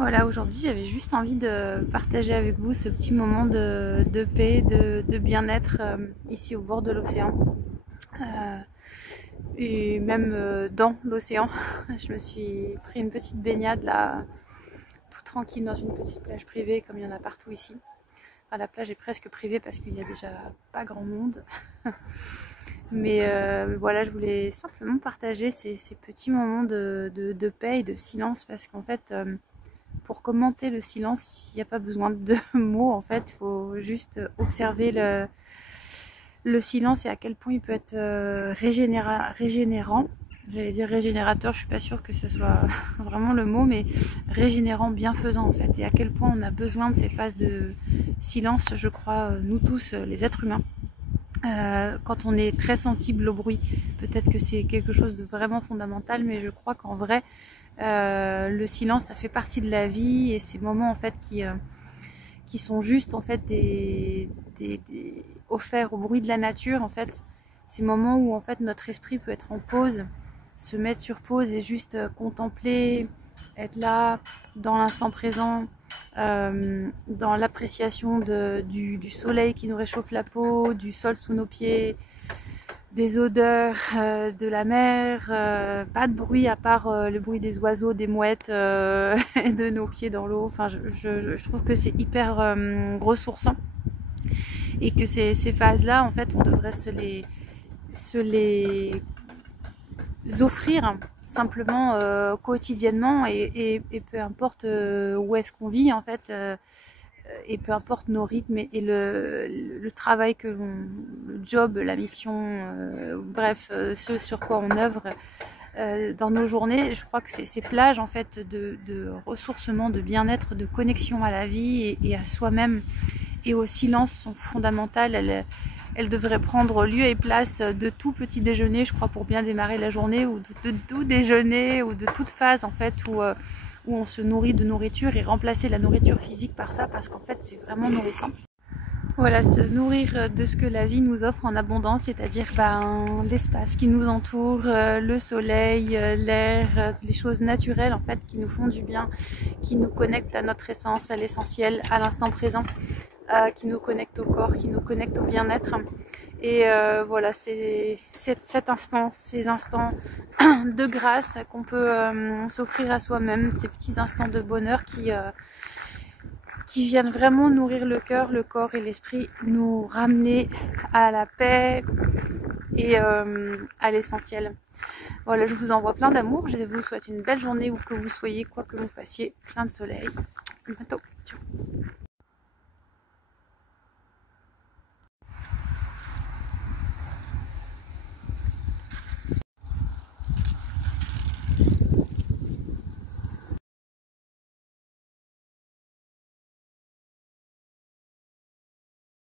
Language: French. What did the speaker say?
Voilà, aujourd'hui j'avais juste envie de partager avec vous ce petit moment de paix, de bien-être ici au bord de l'océan. Euh, et même dans l'océan. Je me suis pris une petite baignade là, tout tranquille dans une petite plage privée comme il y en a partout ici. Enfin, la plage est presque privée parce qu'il n'y a déjà pas grand monde. Mais voilà, je voulais simplement partager ces petits moments de paix et de silence parce qu'en fait... pour commenter le silence, il n'y a pas besoin de mots en fait, il faut juste observer le silence et à quel point il peut être régénérant. J'allais dire régénérateur, je suis pas sûre que ce soit vraiment le mot, mais régénérant, bienfaisant en fait. Et à quel point on a besoin de ces phases de silence, je crois, nous tous, les êtres humains. Quand on est très sensible au bruit, peut-être que c'est quelque chose de vraiment fondamental, mais je crois qu'en vrai, le silence, ça fait partie de la vie et ces moments en fait qui sont juste en fait offerts au bruit de la nature en fait, ces moments où en fait notre esprit peut être en pause, se mettre sur pause et juste contempler, être là dans l'instant présent, dans l'appréciation du soleil qui nous réchauffe la peau, du sol sous nos pieds, des odeurs de la mer, pas de bruit à part le bruit des oiseaux, des mouettes et de nos pieds dans l'eau. Enfin, je trouve que c'est hyper ressourçant et que ces phases-là, en fait, on devrait se les offrir simplement quotidiennement et peu importe où est-ce qu'on vit, en fait. Et peu importe nos rythmes et le travail que le job, la mission, bref, ce sur quoi on œuvre dans nos journées, je crois que ces plages en fait de ressourcement, de bien-être, de connexion à la vie et à soi-même et au silence sont fondamentales. Elles devraient prendre lieu et place de tout petit déjeuner, je crois, pour bien démarrer la journée, ou de tout déjeuner, ou de toute phase en fait où on se nourrit de nourriture et remplacer la nourriture physique par ça parce qu'en fait c'est vraiment nourrissant. Voilà, se nourrir de ce que la vie nous offre en abondance, c'est-à-dire l'espace qui nous entoure, le soleil, l'air, les choses naturelles en fait qui nous font du bien, qui nous connectent à notre essence, à l'essentiel, à l'instant présent, qui nous connectent au corps, qui nous connectent au bien-être. Et voilà, c'est cet instant, ces instants de grâce qu'on peut s'offrir à soi-même, ces petits instants de bonheur qui viennent vraiment nourrir le cœur, le corps et l'esprit, nous ramener à la paix et à l'essentiel. Voilà, je vous envoie plein d'amour, je vous souhaite une belle journée où que vous soyez, quoi que vous fassiez, plein de soleil. À bientôt, ciao.